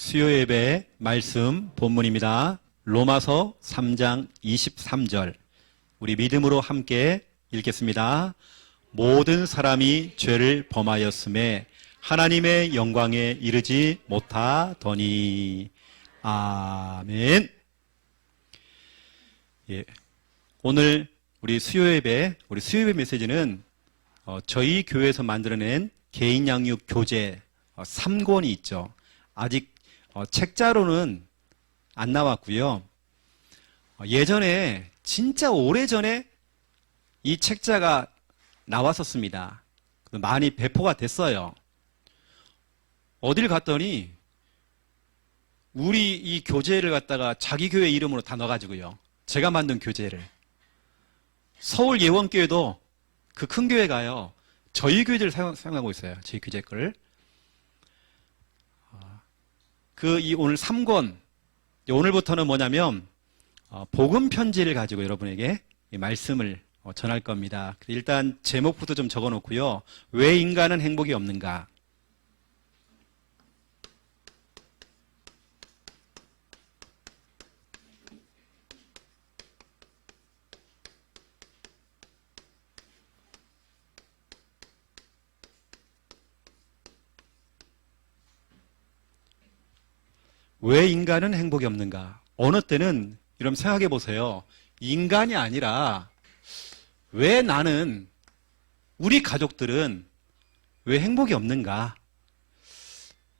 수요 예배 말씀 본문입니다. 로마서 3장 23절. 우리 믿음으로 함께 읽겠습니다. 모든 사람이 죄를 범하였음에 하나님의 영광에 이르지 못하더니. 아멘. 예, 오늘 우리 수요 예배 메시지는 저희 교회에서 만들어낸 개인 양육 교재 3권이 있죠. 아직 책자로는 안 나왔고요. 예전에 진짜 오래전에 이 책자가 나왔었습니다. 많이 배포가 됐어요. 어딜 갔더니 우리 이 교재를 갖다가 자기 교회 이름으로 다 넣어가지고요. 제가 만든 교재를. 서울 예원교회도 그 큰 교회가요. 저희 교재를 사용하고 있어요. 저희 교재 걸. 오늘 3권, 오늘부터는 뭐냐면, 복음 편지를 가지고 여러분에게 이 말씀을 전할 겁니다. 일단 제목부터 좀 적어 놓고요. 왜 인간은 행복이 없는가? 왜 인간은 행복이 없는가? 어느 때는 여러분 생각해 보세요. 인간이 아니라 왜 나는, 우리 가족들은 왜 행복이 없는가?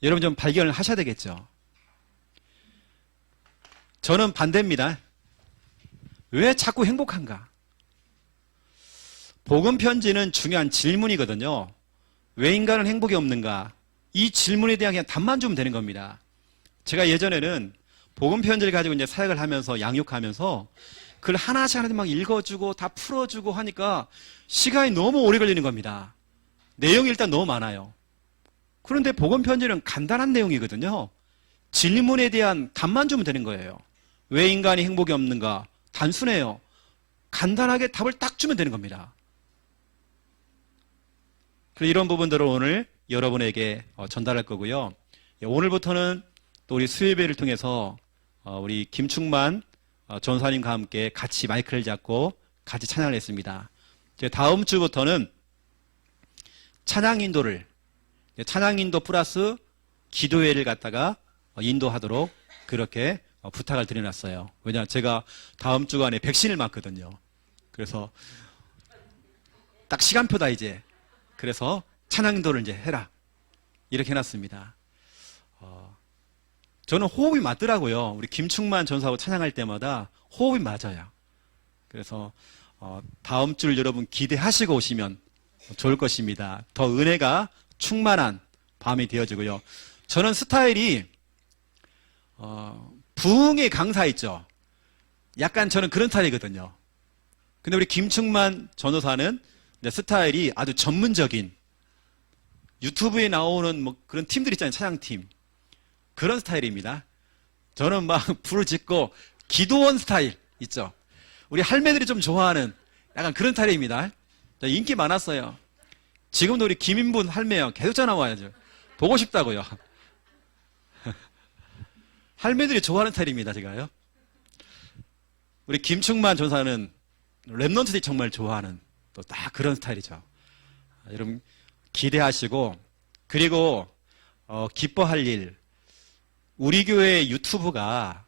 여러분 좀 발견을 하셔야 되겠죠. 저는 반대입니다. 왜 자꾸 행복한가? 복음 편지는 중요한 질문이거든요. 왜 인간은 행복이 없는가? 이 질문에 대한 그냥 답만 주면 되는 겁니다. 제가 예전에는 복음 편지를 가지고 이제 사역을 하면서 양육하면서 그걸 하나씩 막 읽어주고 다 풀어주고 하니까 시간이 너무 오래 걸리는 겁니다. 내용이 일단 너무 많아요. 그런데 복음 편지는 간단한 내용이거든요. 질문에 대한 답만 주면 되는 거예요. 왜 인간이 행복이 없는가? 단순해요. 간단하게 답을 딱 주면 되는 겁니다. 그래서 이런 부분들을 오늘 여러분에게 전달할 거고요. 오늘부터는 또 우리 수요예배를 통해서 우리 김충만 전사님과 함께 같이 마이크를 잡고 같이 찬양을 했습니다. 다음 주부터는 찬양 인도 플러스 기도회를 갖다가 인도하도록 그렇게 부탁을 드려놨어요. 왜냐하면 제가 다음 주간에 백신을 맞거든요. 그래서 딱 시간표다 이제. 그래서 찬양 인도를 이제 해라. 이렇게 해놨습니다. 저는 호흡이 맞더라고요. 우리 김충만 전사하고 찬양할 때마다 호흡이 맞아요. 그래서 다음 주를 여러분 기대하시고 오시면 좋을 것입니다. 더 은혜가 충만한 밤이 되어지고요. 저는 스타일이 부흥의 강사 있죠. 약간 저는 그런 스타일이거든요. 근데 우리 김충만 전도사는 스타일이 아주 전문적인, 유튜브에 나오는 뭐 그런 팀들 있잖아요. 찬양팀. 그런 스타일입니다. 저는 막 불을 짓고 기도원 스타일 있죠. 우리 할매들이 좀 좋아하는 약간 그런 스타일입니다. 인기 많았어요. 지금도 우리 김인분 할매요. 계속 전화 와야죠. 보고 싶다고요. 할매들이 좋아하는 스타일입니다. 제가요. 우리 김충만 전사는 랩런트들이 정말 좋아하는 또 딱 그런 스타일이죠. 여러분 기대하시고, 그리고 기뻐할 일, 우리 교회 유튜브가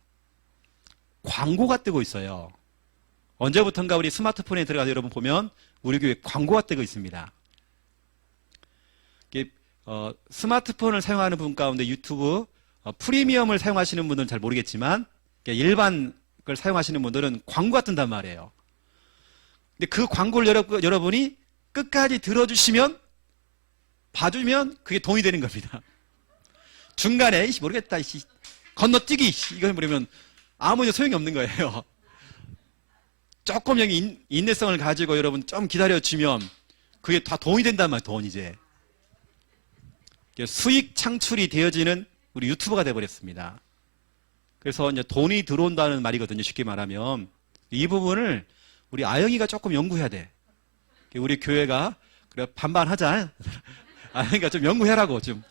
광고가 뜨고 있어요. 언제부턴가 우리 스마트폰에 들어가서 여러분 보면 우리 교회 광고가 뜨고 있습니다. 스마트폰을 사용하는 분 가운데 유튜브 프리미엄을 사용하시는 분들은 잘 모르겠지만 일반 걸 사용하시는 분들은 광고가 뜬단 말이에요. 근데 그 광고를 여러분이 끝까지 들어주시면, 봐주면 그게 돈이 되는 겁니다. 중간에 모르겠다 건너뛰기 이걸 모르면 아무 소용이 없는 거예요. 조금 여기 인내성을 가지고 여러분 좀 기다려주면 그게 다 돈이 된단 말이에요. 돈 이제 수익 창출이 되어지는 우리 유튜버가 되어버렸습니다. 그래서 이제 돈이 들어온다는 말이거든요. 쉽게 말하면 이 부분을 우리 아영이가 조금 연구해야 돼. 우리 교회가 그래 반반하자. 아영이가 좀 연구해라고 좀.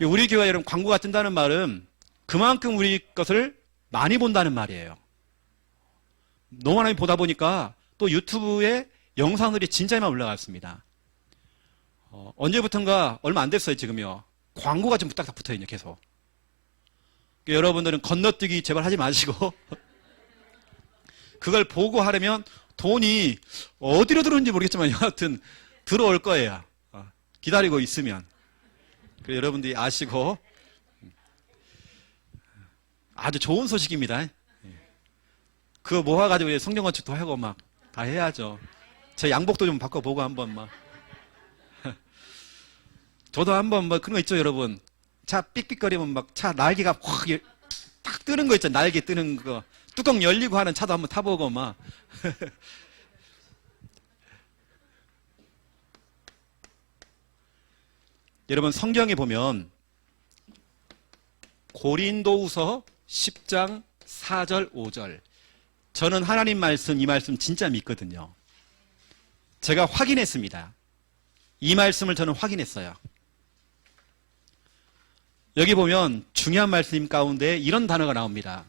우리 교회 이런 광고가 뜬다는 말은 그만큼 우리 것을 많이 본다는 말이에요. 너무 많이 보다 보니까 또 유튜브에 영상들이 진짜 많이 올라갔습니다. 언제부턴가 얼마 안 됐어요, 지금요. 광고가 좀 딱딱 붙어있네요, 계속. 여러분들은 건너뛰기 제발 하지 마시고 그걸 보고 하려면 돈이 어디로 들어오는지 모르겠지만 여하튼 들어올 거예요. 기다리고 있으면. 여러분들이 아시고 아주 좋은 소식입니다. 그거 모아가지고 성경 건축도 하고 막 다 해야죠. 제 양복도 좀 바꿔보고 한번 막. 저도 한번 뭐 그런 거 있죠, 여러분. 차 삑삑거리면 막 차 날개가 확 딱 뜨는 거 있죠. 날개 뜨는 거. 뚜껑 열리고 하는 차도 한번 타보고 막. 여러분 성경에 보면 고린도후서 10장 4절 5절 저는 하나님 말씀 이 말씀 진짜 믿거든요. 제가 확인했습니다. 이 말씀을 저는 확인했어요. 여기 보면 중요한 말씀 가운데 이런 단어가 나옵니다.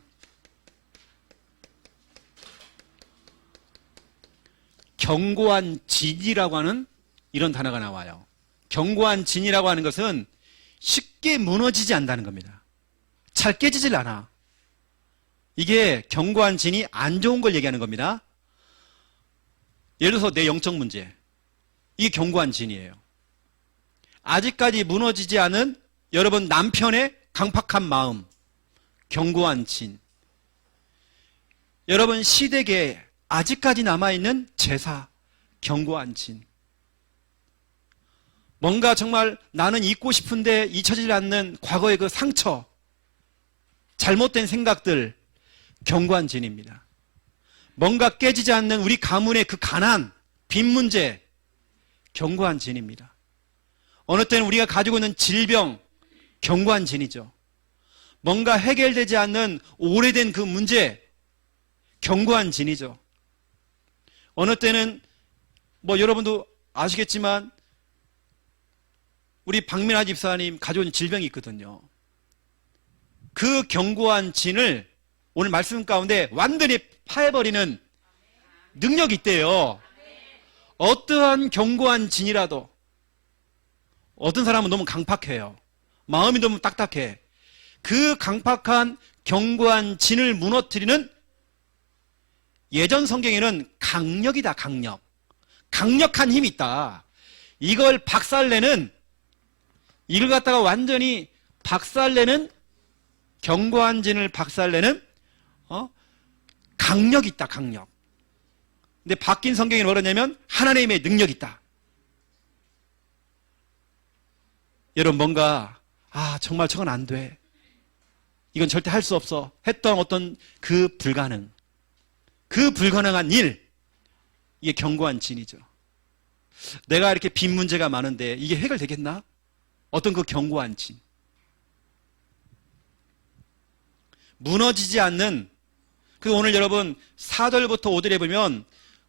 견고한 진이라고 하는 이런 단어가 나와요. 견고한 진이라고 하는 것은 쉽게 무너지지 않는다는 겁니다. 잘 깨지질 않아. 이게 견고한 진이 안 좋은 걸 얘기하는 겁니다. 예를 들어서 내 영적 문제. 이게 견고한 진이에요. 아직까지 무너지지 않은 여러분 남편의 강팍한 마음. 견고한 진. 여러분 시댁에 아직까지 남아있는 제사. 견고한 진. 뭔가 정말 나는 잊고 싶은데 잊혀지지 않는 과거의 그 상처. 잘못된 생각들. 견고한 진입니다. 뭔가 깨지지 않는 우리 가문의 그 가난, 빚 문제, 견고한 진입니다. 어느 때는 우리가 가지고 있는 질병, 견고한 진이죠. 뭔가 해결되지 않는 오래된 그 문제, 견고한 진이죠. 어느 때는 뭐 여러분도 아시겠지만 우리 박민아 집사님 가지고 있는 질병이 있거든요. 그 견고한 진을 오늘 말씀 가운데 완전히 파해버리는 능력이 있대요. 어떠한 견고한 진이라도 어떤 사람은 너무 강팍해요. 마음이 너무 딱딱해. 그 강팍한 견고한 진을 무너뜨리는 예전 성경에는 강력이다, 강력. 강력한 힘이 있다. 이걸 박살내는, 이걸 갖다가 완전히 박살내는, 견고한 진을 박살내는 강력이 있다, 강력. 근데 바뀐 성경이 뭐라냐면 하나님의 능력이 있다. 여러분 뭔가 정말 저건 안 돼. 이건 절대 할 수 없어. 했던 어떤 그 불가능. 그 불가능한 일. 이게 견고한 진이죠. 내가 이렇게 빚 문제가 많은데 이게 해결되겠나? 어떤 그 견고한 진. 무너지지 않는 그 오늘 여러분 4절부터 5절에 보면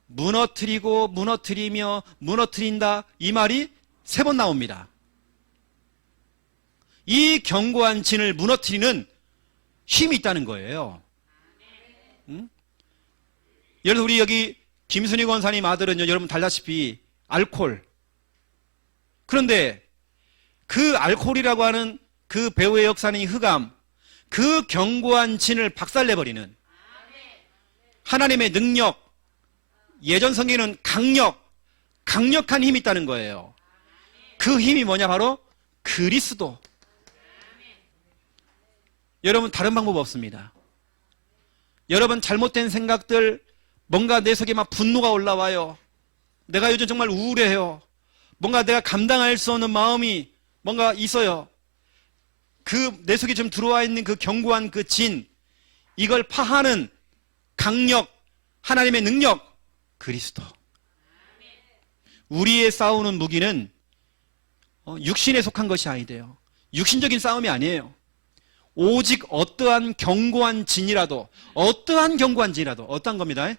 무너뜨리고 무너뜨리며 무너뜨린다 이 말이 3번 나옵니다. 이 견고한 진을 무너뜨리는 힘이 있다는 거예요. 예를 들어 우리 여기 김순희 권사님 아들은요, 여러분 달다시피 알코올. 그런데 그 알코올이라고 하는 그 배우의 역사는 흑암, 그 견고한 진을 박살내버리는 하나님의 능력, 예전 성경에는 강력한 힘이 있다는 거예요. 그 힘이 뭐냐? 바로 그리스도. 여러분 다른 방법 없습니다. 여러분 잘못된 생각들, 뭔가 내 속에 막 분노가 올라와요. 내가 요즘 정말 우울해요. 뭔가 내가 감당할 수 없는 마음이 뭔가 있어요. 그 내 속에 좀 들어와 있는 그 견고한 그 진, 이걸 파하는 강력, 하나님의 능력, 그리스도. 우리의 싸우는 무기는 육신에 속한 것이 아니대요. 육신적인 싸움이 아니에요. 오직 어떠한 견고한 진이라도, 어떠한 견고한 진이라도, 어떠한 겁니다.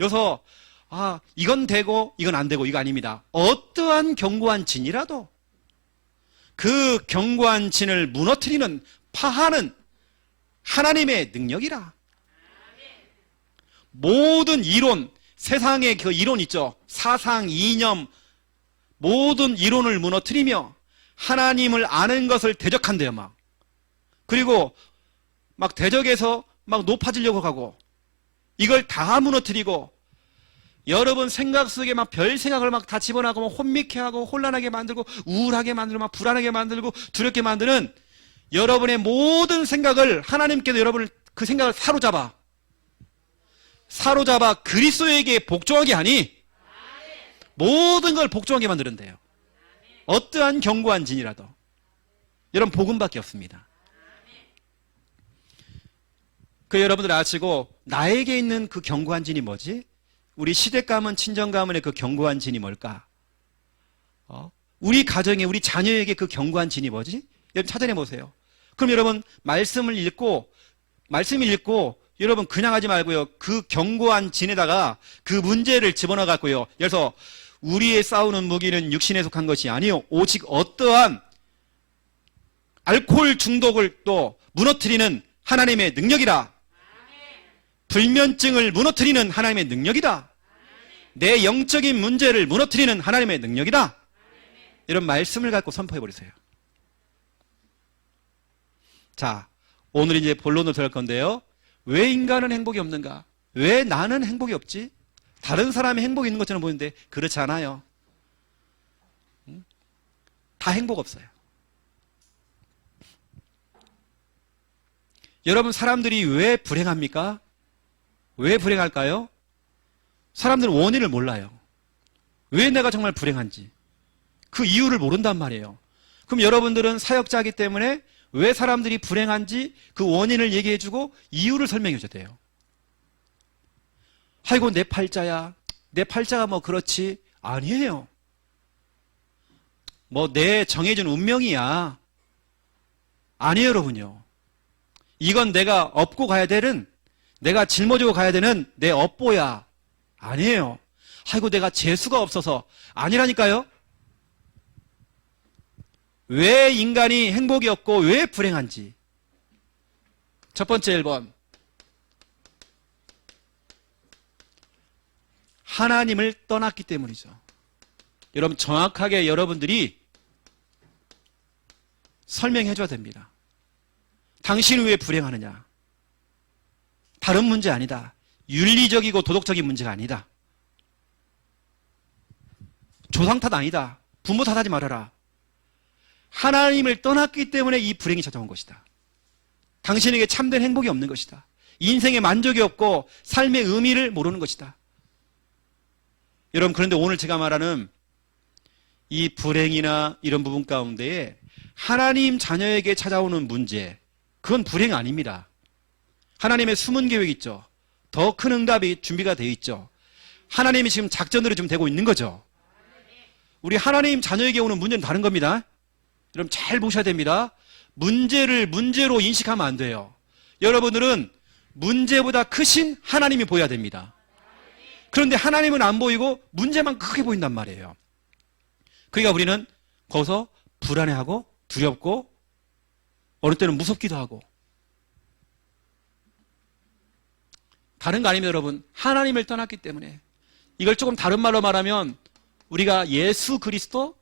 여기서 이건 되고 이건 안 되고 이거 아닙니다. 어떠한 견고한 진이라도 그 견고한 진을 무너뜨리는, 파하는 하나님의 능력이라. 모든 이론, 세상의 그 이론 있죠. 사상, 이념, 모든 이론을 무너뜨리며 하나님을 아는 것을 대적한대요, 막. 그리고 막 대적해서 막 높아지려고 하고, 이걸 다 무너뜨리고, 여러분 생각 속에 막 별 생각을 막 다 집어넣고, 막 혼미케 하고, 혼란하게 만들고, 우울하게 만들고, 막 불안하게 만들고, 두렵게 만드는 여러분의 모든 생각을, 하나님께서 여러분을 그 생각을 사로잡아 그리스도에게 복종하게 하니 모든 걸 복종하게 만드는데요. 어떠한 견고한 진이라도. 여러분 복음밖에 없습니다. 그 여러분들 아시고, 나에게 있는 그 견고한 진이 뭐지? 우리 시댁 가문, 친정 가문의 그 견고한 진이 뭘까? 우리 가정에, 우리 자녀에게 그 견고한 진이 뭐지? 여러분 찾아내 보세요. 그럼 여러분 말씀을 읽고 여러분 그냥 하지 말고요. 그 견고한 진에다가 그 문제를 집어넣어 갖고요. 그래서 우리의 싸우는 무기는 육신에 속한 것이 아니요, 오직 어떠한 알코올 중독을 또 무너뜨리는 하나님의 능력이라. 불면증을 무너뜨리는 하나님의 능력이다. 내 영적인 문제를 무너뜨리는 하나님의 능력이다. 이런 말씀을 갖고 선포해 버리세요. 자, 오늘 이제 본론으로 들어갈 건데요. 왜 인간은 행복이 없는가? 왜 나는 행복이 없지? 다른 사람이 행복이 있는 것처럼 보이는데 그렇지 않아요. 다 행복 없어요. 여러분, 사람들이 왜 불행합니까? 왜 불행할까요? 사람들은 원인을 몰라요. 왜 내가 정말 불행한지 그 이유를 모른단 말이에요. 그럼 여러분들은 사역자이기 때문에 왜 사람들이 불행한지 그 원인을 얘기해주고 이유를 설명해줘야 돼요. 아이고 내 팔자야, 내 팔자가 뭐 그렇지. 아니에요. 뭐 내 정해진 운명이야. 아니에요, 여러분요. 이건 내가 업고 가야 되는, 내가 짊어지고 가야 되는 내 업보야. 아니에요. 아이고 내가 재수가 없어서. 아니라니까요. 왜 인간이 행복이 없고 왜 불행한지. 첫 번째 1번. 하나님을 떠났기 때문이죠. 여러분 정확하게 여러분들이 설명해 줘야 됩니다. 당신은 왜 불행하느냐? 다른 문제 아니다. 윤리적이고 도덕적인 문제가 아니다. 조상 탓 아니다. 부모 탓하지 말아라. 하나님을 떠났기 때문에 이 불행이 찾아온 것이다. 당신에게 참된 행복이 없는 것이다. 인생에 만족이 없고 삶의 의미를 모르는 것이다. 여러분, 그런데 오늘 제가 말하는 이 불행이나 이런 부분 가운데에 하나님 자녀에게 찾아오는 문제, 그건 불행 아닙니다. 하나님의 숨은 계획이 있죠. 더 큰 응답이 준비가 되어 있죠. 하나님이 지금 작전으로 좀 되고 있는 거죠. 우리 하나님 자녀에게 오는 문제는 다른 겁니다. 여러분 잘 보셔야 됩니다. 문제를 문제로 인식하면 안 돼요. 여러분들은 문제보다 크신 하나님이 보여야 됩니다. 그런데 하나님은 안 보이고 문제만 크게 보인단 말이에요. 그러니까 우리는 거기서 불안해하고 두렵고 어느 때는 무섭기도 하고. 다른 거 아닙니다, 여러분. 하나님을 떠났기 때문에. 이걸 조금 다른 말로 말하면 우리가 예수 그리스도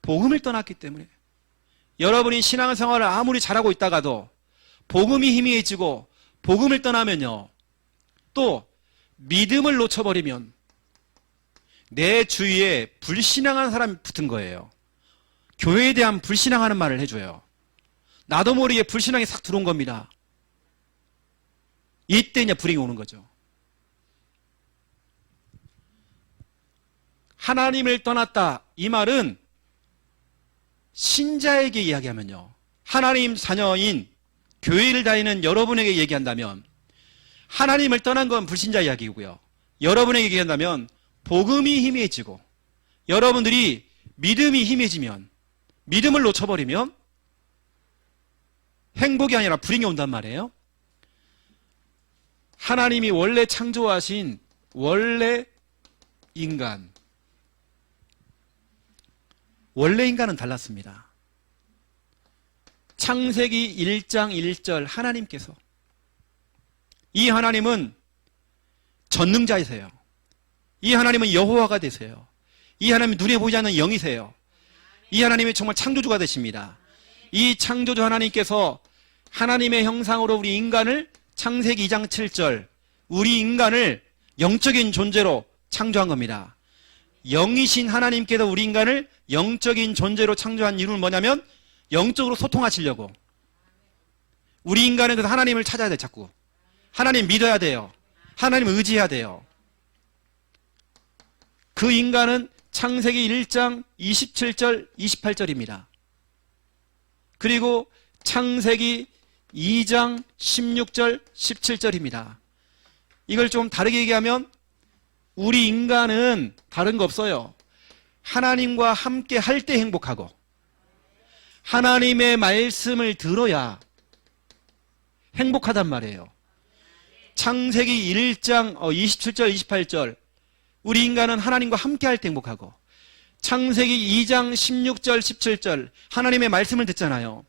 복음을 떠났기 때문에. 여러분이 신앙생활을 아무리 잘하고 있다가도 복음이 희미해지고 복음을 떠나면요, 또 믿음을 놓쳐버리면 내 주위에 불신앙하는 사람이 붙은 거예요. 교회에 대한 불신앙하는 말을 해줘요. 나도 모르게 불신앙이 싹 들어온 겁니다. 이때 이제 불행이 오는 거죠. 하나님을 떠났다, 이 말은 신자에게 이야기하면요, 하나님 자녀인 교회를 다니는 여러분에게 얘기한다면 하나님을 떠난 건 불신자 이야기고요, 여러분에게 얘기한다면 복음이 희미해지고 여러분들이 믿음이 희미해지면, 믿음을 놓쳐버리면 행복이 아니라 불행이 온단 말이에요. 하나님이 원래 창조하신 원래 인간, 원래 인간은 달랐습니다. 창세기 1장 1절 하나님께서, 이 하나님은 전능자이세요. 이 하나님은 여호와가 되세요. 이 하나님은 눈에 보이지 않는 영이세요. 이 하나님이 정말 창조주가 되십니다. 이 창조주 하나님께서 하나님의 형상으로 우리 인간을, 창세기 2장 7절, 우리 인간을 영적인 존재로 창조한 겁니다. 영이신 하나님께서 우리 인간을 영적인 존재로 창조한 이유는 뭐냐면 영적으로 소통하시려고. 우리 인간은 그래서 하나님을 찾아야 돼. 자꾸 하나님 믿어야 돼요. 하나님 의지해야 돼요. 그 인간은 창세기 1장 27절 28절입니다. 그리고 창세기 2장 16절 17절입니다. 이걸 좀 다르게 얘기하면 우리 인간은 다른 거 없어요. 하나님과 함께 할 때 행복하고 하나님의 말씀을 들어야 행복하단 말이에요. 창세기 1장 27절 28절 우리 인간은 하나님과 함께 할 때 행복하고, 창세기 2장 16절 17절 하나님의 말씀을 듣잖아요.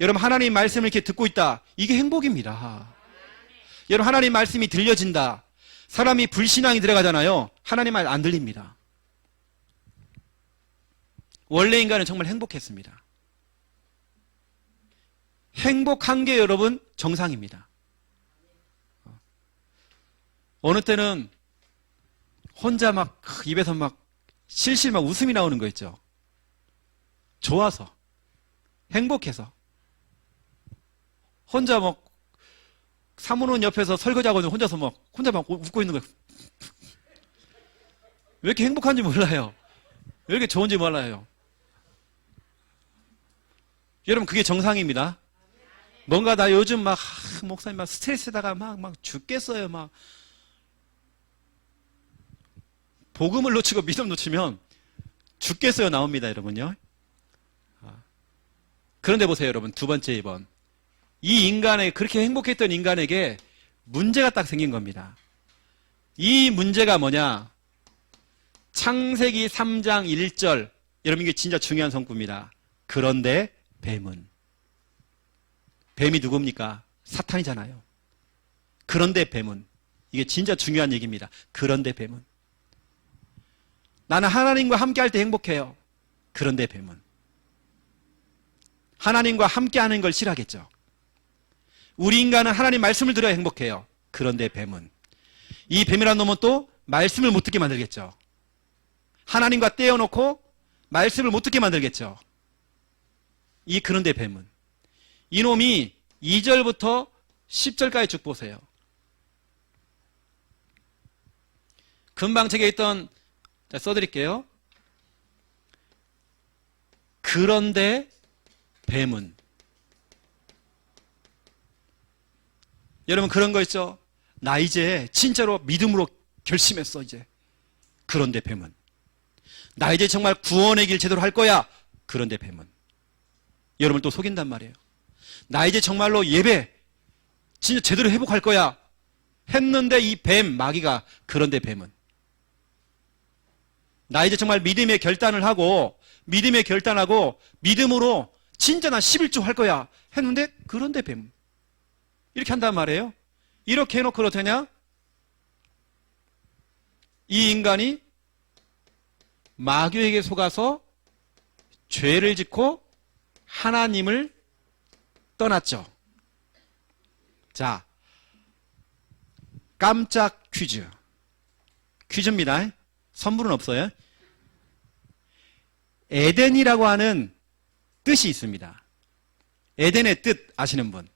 여러분 하나님 말씀을 이렇게 듣고 있다, 이게 행복입니다. 여러분 하나님 말씀이 들려진다, 사람이 불신앙이 들어가잖아요. 하나님 말 안 들립니다. 원래 인간은 정말 행복했습니다. 행복한 게 여러분 정상입니다. 어느 때는 혼자 막 입에서 막 실실 막 웃음이 나오는 거 있죠. 좋아서, 행복해서. 혼자 막 사모님 옆에서 설거지하고 혼자서 막 혼자 막 웃고 있는 거예요. 왜 이렇게 행복한지 몰라요. 왜 이렇게 좋은지 몰라요. 여러분 그게 정상입니다. 뭔가 나 요즘 막 목사님 막 스트레스에다가 막 죽겠어요. 막 복음을 놓치고 믿음 놓치면 죽겠어요 나옵니다, 여러분요. 그런데 보세요, 여러분. 두 번째 2번. 이 인간에게, 그렇게 행복했던 인간에게 문제가 딱 생긴 겁니다. 이 문제가 뭐냐? 창세기 3장 1절. 여러분 이게 진짜 중요한 성구입니다. 그런데 뱀은. 뱀이 누굽니까? 사탄이잖아요. 그런데 뱀은. 이게 진짜 중요한 얘기입니다. 그런데 뱀은. 나는 하나님과 함께 할 때 행복해요. 그런데 뱀은. 하나님과 함께 하는 걸 싫어하겠죠. 우리 인간은 하나님 말씀을 들어야 행복해요. 그런데 뱀은. 이 뱀이라는 놈은 또 말씀을 못 듣게 만들겠죠. 하나님과 떼어놓고 말씀을 못 듣게 만들겠죠. 이 그런데 뱀은. 이놈이 2절부터 10절까지 쭉 보세요. 금방 책에 있던, 자, 써드릴게요. 그런데 뱀은. 여러분 그런 거 있죠? 나 이제 진짜로 믿음으로 결심했어 이제. 그런데 뱀은. 나 이제 정말 구원의 길 제대로 할 거야. 그런데 뱀은. 여러분을 또 속인단 말이에요. 나 이제 정말로 예배 진짜 제대로 회복할 거야 했는데 이 뱀, 마귀가 그런데 뱀은. 나 이제 정말 믿음의 결단을 하고 믿음으로 진짜 나 11조 할 거야 했는데 그런데 뱀. 이렇게 한단 말이에요. 이렇게 해놓고 그렇다냐? 이 인간이 마귀에게 속아서 죄를 짓고 하나님을 떠났죠. 자, 깜짝 퀴즈입니다. 선물은 없어요. 에덴이라고 하는 뜻이 있습니다. 에덴의 뜻 아시는 분?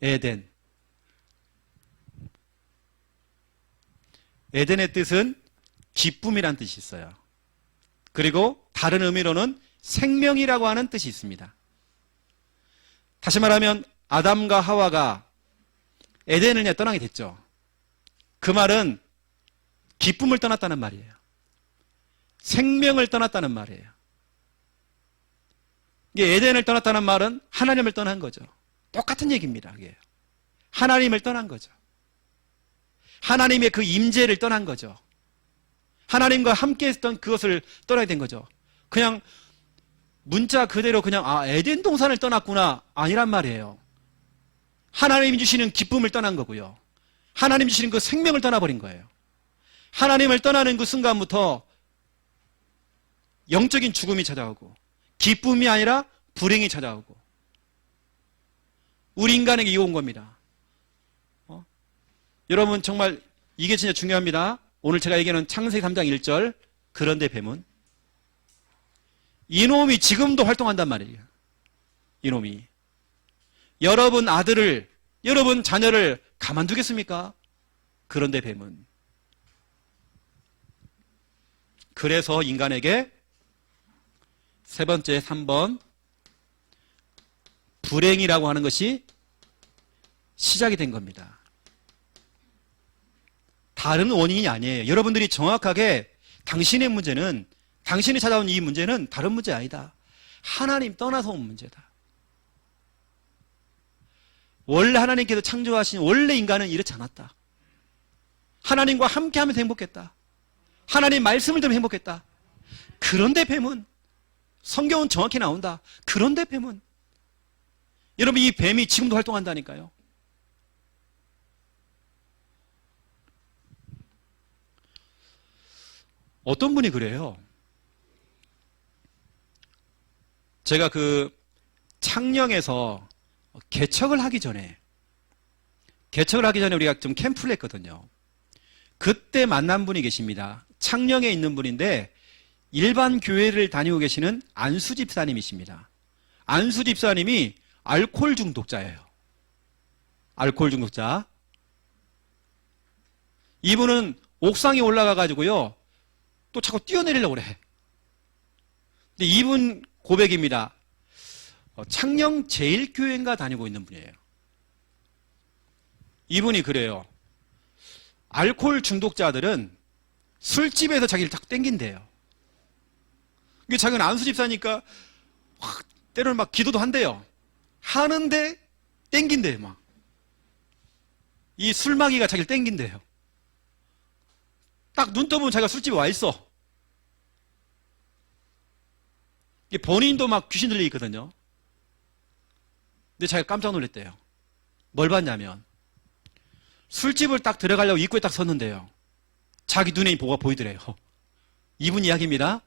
에덴. 에덴의 뜻은 기쁨이란 뜻이 있어요. 그리고 다른 의미로는 생명이라고 하는 뜻이 있습니다. 다시 말하면 아담과 하와가 에덴을 떠나게 됐죠. 그 말은 기쁨을 떠났다는 말이에요. 생명을 떠났다는 말이에요. 이게 에덴을 떠났다는 말은 하나님을 떠난 거죠. 똑같은 얘기입니다. 그게. 하나님을 떠난 거죠. 하나님의 그 임재를 떠난 거죠. 하나님과 함께 했던 그것을 떠나게 된 거죠. 그냥 문자 그대로 그냥 에덴 동산을 떠났구나 아니란 말이에요. 하나님이 주시는 기쁨을 떠난 거고요. 하나님 주시는 그 생명을 떠나버린 거예요. 하나님을 떠나는 그 순간부터 영적인 죽음이 찾아오고 기쁨이 아니라 불행이 찾아오고 우리 인간에게 이어온 겁니다. 여러분 정말 이게 진짜 중요합니다. 오늘 제가 얘기하는 창세기 3장 1절 그런데 뱀은 이놈이 지금도 활동한단 말이에요. 이놈이 여러분 아들을 여러분 자녀를 가만두겠습니까? 그런데 뱀은 그래서 인간에게 세 번째 3번 불행이라고 하는 것이 시작이 된 겁니다. 다른 원인이 아니에요. 여러분들이 정확하게 당신의 문제는 당신이 찾아온 이 문제는 다른 문제 아니다. 하나님 떠나서 온 문제다. 원래 하나님께서 창조하신 원래 인간은 이렇지 않았다. 하나님과 함께하면서 행복했다. 하나님 말씀을 들으면 행복했다. 그런데 뱀은 성경은 정확히 나온다. 그런데 뱀은 여러분 이 뱀이 지금도 활동한다니까요. 어떤 분이 그래요. 제가 그 창녕에서 개척을 하기 전에 우리가 좀 캠프를 했거든요. 그때 만난 분이 계십니다. 창녕에 있는 분인데 일반 교회를 다니고 계시는 안수 집사님이십니다. 안수 집사님이 알코올 중독자예요. 알코올 중독자. 이분은 옥상에 올라가 가지고요. 또 자꾸 뛰어내리려고 그래. 근데 이분 고백입니다. 창녕 제일교회인가 다니고 있는 분이에요. 이분이 그래요. 알코올 중독자들은 술집에서 자기를 자꾸 땡긴대요. 이게 자기는 안수 집사니까 때로는 막 기도도 한대요. 하는데 땡긴대요. 막. 이 술마귀가 자기를 땡긴대요. 딱 눈 떠보면 자기가 술집에 와 있어. 본인도 막 귀신 들리거든요. 근데 자기가 깜짝 놀랐대요. 뭘 봤냐면 술집을 딱 들어가려고 입구에 딱 섰는데요. 자기 눈에 뭐가 보이더래요. 이분 이야기입니다.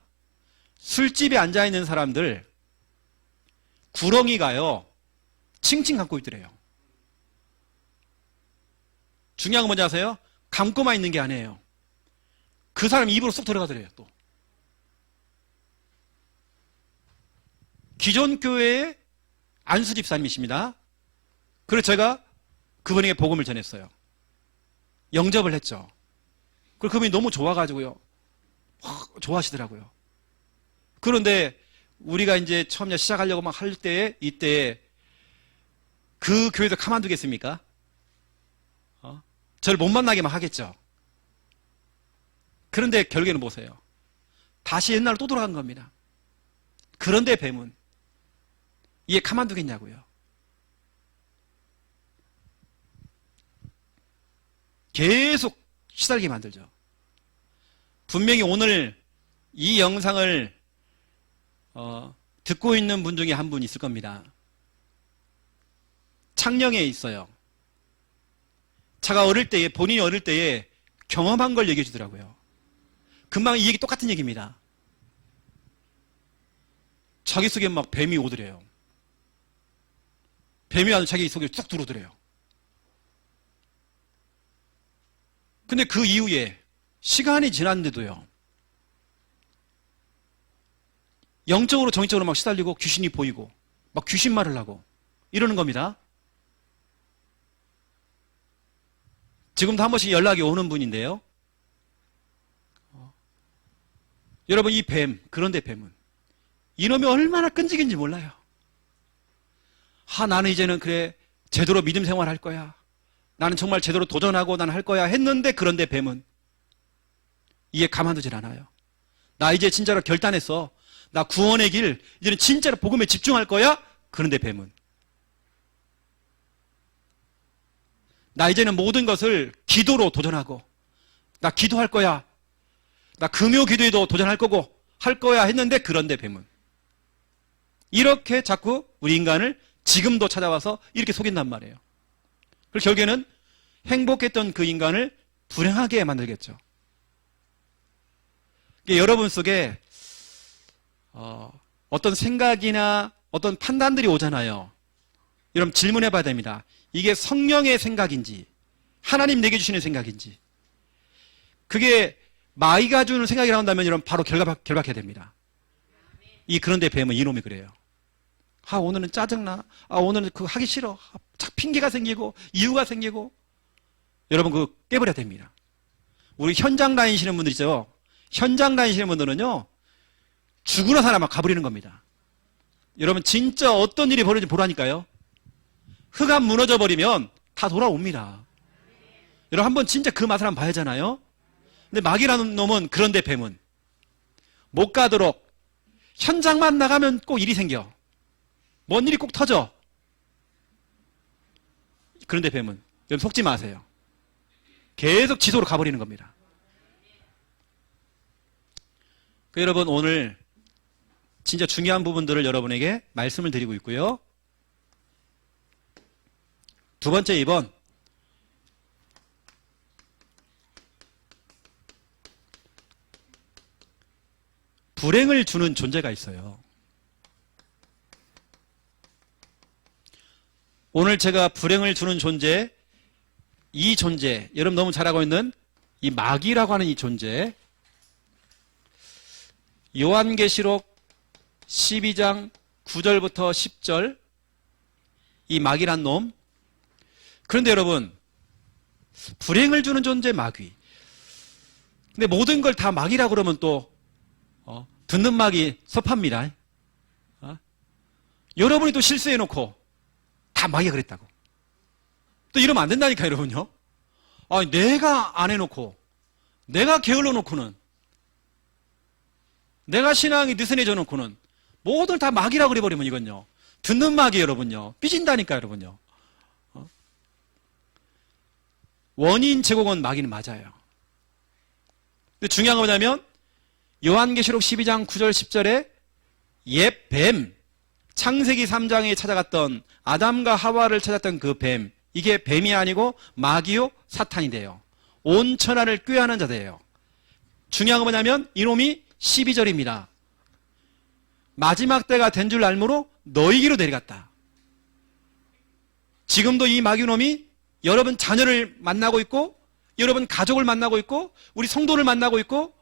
술집에 앉아있는 사람들 구렁이가요. 칭칭 감고 있더래요. 중요한 건 뭔지 아세요? 감고만 있는 게 아니에요. 그 사람 입으로 쏙 들어가더래요. 또 기존 교회의 안수 집사님이십니다. 그래서 제가 그분에게 복음을 전했어요. 영접을 했죠. 그리고 그분이 너무 좋아가지고요. 좋아하시더라고요. 그런데 우리가 이제 처음 시작하려고 막 할 때에 이때 그 교회도 가만두겠습니까? 저를 못 만나게 막 하겠죠. 그런데 결국에는 보세요. 다시 옛날로 또 돌아간 겁니다. 그런데 뱀은 이게 가만두겠냐고요. 계속 시달리게 만들죠. 분명히 오늘 이 영상을 듣고 있는 분 중에 한 분 있을 겁니다. 창녕에 있어요. 본인이 어릴 때에 경험한 걸 얘기해 주더라고요. 금방 이 얘기 똑같은 얘기입니다. 자기 속에 막 뱀이 오더래요. 뱀이 와서 자기 속에 쑥 들어오더래요. 근데 그 이후에 시간이 지났는데도요. 영적으로 정신적으로 막 시달리고 귀신이 보이고 막 귀신 말을 하고 이러는 겁니다. 지금도 한 번씩 연락이 오는 분인데요. 여러분 이 뱀, 그런데 뱀은 이놈이 얼마나 끈질긴지 몰라요. 나는 이제는 그래 제대로 믿음 생활할 거야. 나는 정말 제대로 도전하고 나는 할 거야 했는데 그런데 뱀은 이게 가만두질 않아요. 나 이제 진짜로 결단했어. 나 구원의 길 이제는 진짜로 복음에 집중할 거야. 그런데 뱀은 나 이제는 모든 것을 기도로 도전하고 나 기도할 거야. 나 금요 기도에도 도전할 거고 할 거야 했는데 그런데 뱀은 이렇게 자꾸 우리 인간을 지금도 찾아와서 이렇게 속인단 말이에요. 그리고 결국에는 행복했던 그 인간을 불행하게 만들겠죠. 여러분 속에 어떤 생각이나 어떤 판단들이 오잖아요. 여러분 질문해 봐야 됩니다. 이게 성령의 생각인지 하나님 내게 주시는 생각인지, 그게 마귀가 주는 생각이 나온다면 여러분 바로 결박해야 됩니다. 그런데 뱀은 이놈이 그래요. 오늘은 짜증나. 오늘은 그거 하기 싫어. 핑계가 생기고 이유가 생기고. 여러분 그거 깨버려야 됩니다. 우리 현장 다니시는 분들 있죠. 현장 다니시는 분들은요, 죽으나 사나 막 가버리는 겁니다. 여러분 진짜 어떤 일이 벌어질지 보라니까요. 흑암 무너져 버리면 다 돌아옵니다. 여러분 한번 진짜 그 맛을 한번 봐야잖아요. 근데 마귀라는 놈은, 그런데 뱀은 못 가도록 현장만 나가면 꼭 일이 생겨. 뭔 일이 꼭 터져. 그런데 뱀은, 여러분 속지 마세요. 계속 지도로 가버리는 겁니다. 여러분 오늘 진짜 중요한 부분들을 여러분에게 말씀을 드리고 있고요. 두 번째 2번, 불행을 주는 존재가 있어요. 오늘 제가 불행을 주는 존재, 이 존재, 여러분 너무 잘 알고 있는 이 마귀라고 하는 이 존재, 요한계시록 12장 9절부터 10절, 이 마귀란 놈. 그런데 여러분, 불행을 주는 존재 마귀. 근데 모든 걸 다 마귀라고 그러면 또 듣는 마귀 섭합니다. 여러분이 또 실수해놓고 다 마귀가 그랬다고. 또 이러면 안 된다니까 여러분요. 내가 안 해놓고, 내가 게을러 놓고는, 내가 신앙이 느슨해져 놓고는 모든 다 마귀라고 그래버리면 이건요, 듣는 마귀 여러분요, 삐진다니까 여러분요. 원인 제공은 마귀는 맞아요. 근데 중요한 건 뭐냐면 요한계시록 12장 9절 10절에 옛 뱀, 창세기 3장에 찾아갔던 아담과 하와를 찾았던 그 뱀, 이게 뱀이 아니고 마귀요 사탄이 돼요. 온 천하를 꾀하는 자들이에요. 중요한 건 뭐냐면 이놈이 12절입니다. 마지막 때가 된 줄 알므로 너희기로 내려갔다. 지금도 이 마귀놈이 여러분 자녀를 만나고 있고, 여러분 가족을 만나고 있고, 우리 성도를 만나고 있고,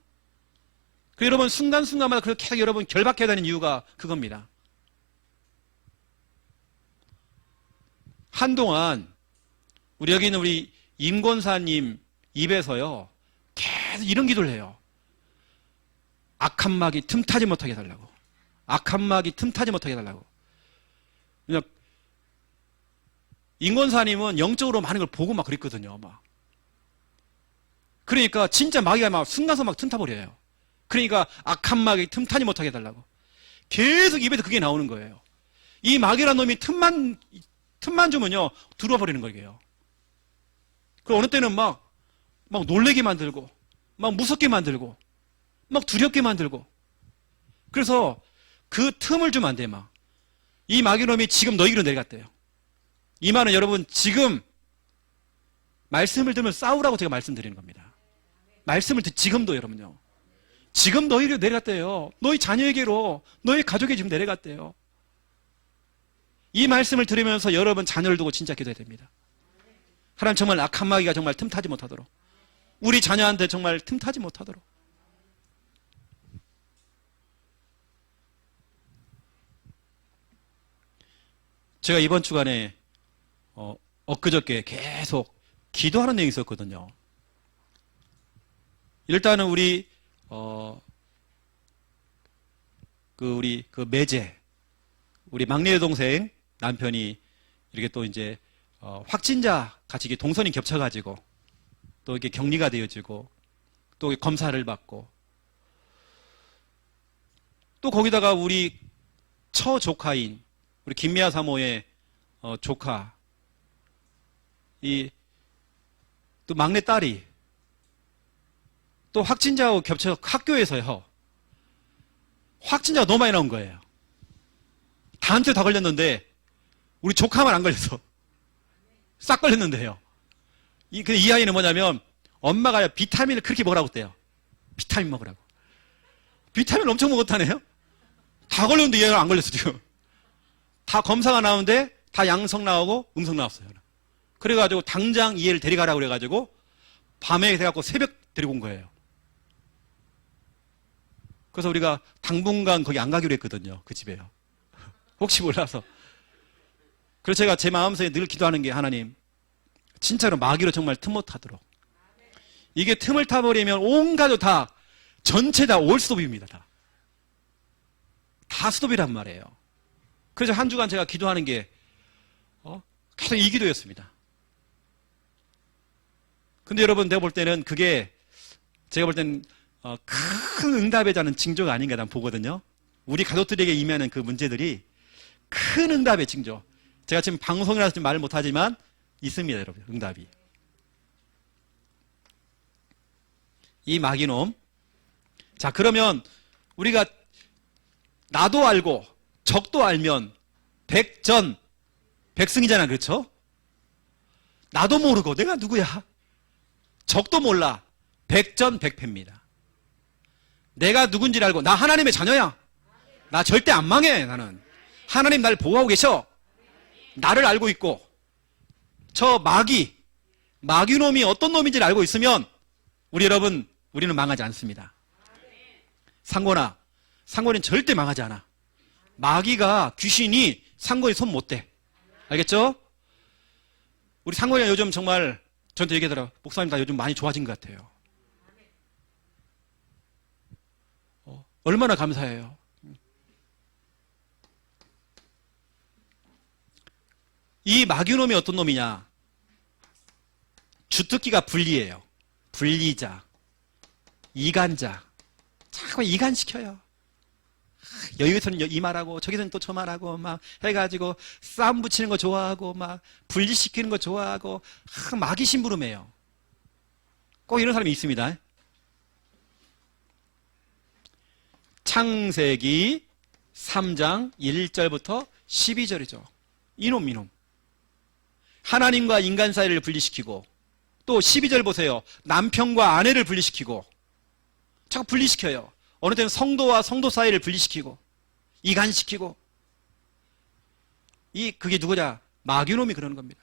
여러분 순간순간마다 그렇게 계속 여러분 결박해야 되는 이유가 그겁니다. 한동안 우리 여기 있는 우리 임권사님 입에서요 계속 이런 기도를 해요. 악한 마귀 틈타지 못하게 해달라고. 악한 마귀 틈타지 못하게 해달라고. 그냥 임권사님은 영적으로 많은 걸 보고 막 그랬거든요. 막. 그러니까 진짜 마귀가 막 순간서 막 틈타버려요. 그러니까 악한 마귀 틈타지 못하게 해달라고. 계속 입에서 그게 나오는 거예요. 이 마귀라는 놈이 틈만 주면요 들어와 버리는 거예요. 그 어느 때는 막 놀래게 만들고, 막 무섭게 만들고, 막 두렵게 만들고. 그래서 그 틈을 주면 안 돼. 막 이 마귀놈이 지금 너희기로 내려갔대요. 이 말은 여러분 지금 말씀을 들으면 싸우라고 제가 말씀드리는 겁니다. 말씀을 지금도 여러분요, 지금 너희로 내려갔대요. 너희 자녀에게로, 너희 가족에 지금 내려갔대요. 이 말씀을 들으면서 여러분 자녀를 두고 진짜 기도해야 됩니다. 하나님 정말 악한 마귀가 정말 틈타지 못하도록, 우리 자녀한테 정말 틈타지 못하도록. 제가 이번 주간에 엊그저께 계속 기도하는 내용이 있었거든요. 일단은 우리 우리 매제, 우리 막내 여동생 남편이 이렇게 또 이제 확진자 같이 이게 동선이 겹쳐가지고 또 이렇게 격리가 되어지고 또 검사를 받고, 또 거기다가 우리 처조카인 우리 김미아 사모의 조카, 또 막내 딸이 또 확진자하고 겹쳐 학교에서요 확진자가 너무 많이 나온 거예요. 다한테 다 걸렸는데 우리 조카만 안 걸렸어. 싹 걸렸는데요. 이 아이는 뭐냐면 엄마가 비타민을 그렇게 먹으라고 했대요. 비타민 먹으라고. 비타민 엄청 먹었다네요. 다 걸렸는데 얘가 안 걸렸어 지금. 다 검사가 나오는데 다 양성 나오고 음성 나왔어요. 그래가지고 당장 이 애를 데려가라고 그래가지고 밤에 돼갖고 새벽 데리고 온 거예요. 그래서 우리가 당분간 거기 안 가기로 했거든요. 그 집에요. 혹시 몰라서. 그래서 제가 제 마음속에 늘 기도하는 게 하나님 진짜로 마귀로 정말 틈 못 타도록. 이게 틈을 타버리면 온 가족 다 전체 다 올스톱입니다. 다 스톱이란 말이에요. 그래서 한 주간 제가 기도하는 게 계속 이 기도였습니다. 근데 여러분 내가 볼 때는 그게 제가 볼 때는 큰 응답에 대한 징조가 아닌가 난 보거든요. 우리 가족들에게 임하는 그 문제들이 큰 응답의 징조. 제가 지금 방송이라서 좀 말을 못하지만 있습니다, 여러분. 응답이. 이 마귀놈. 자, 그러면 우리가 나도 알고 적도 알면 백전 백승이잖아, 그렇죠? 나도 모르고 내가 누구야? 적도 몰라. 백전백패입니다. 내가 누군지를 알고 나 하나님의 자녀야. 나 절대 안 망해. 나는 하나님 날 보호하고 계셔. 나를 알고 있고 저 마귀놈이 어떤 놈인지를 알고 있으면 우리는 망하지 않습니다. 상고는 절대 망하지 않아. 마귀가 귀신이 상고에 손 못 대. 알겠죠? 우리 상고이가 요즘 정말 저한테 얘기하더라고요. 목사님 나 요즘 많이 좋아진 것 같아요. 얼마나 감사해요. 이 마귀놈이 어떤 놈이냐? 주특기가 분리예요. 분리자, 이간자. 자꾸 이간시켜요. 여기서는 이 말하고 저기서는 또 저 말하고 막 해가지고 싸움 붙이는 거 좋아하고 막 분리시키는 거 좋아하고 마귀 심부름해요. 꼭 이런 사람이 있습니다. 창세기 3장 1절부터 12절이죠. 이놈. 하나님과 인간 사이를 분리시키고 또 12절 보세요. 남편과 아내를 분리시키고 자꾸 분리시켜요. 어느 때는 성도와 성도 사이를 분리시키고 이간시키고 그게 누구냐? 마귀놈이 그러는 겁니다.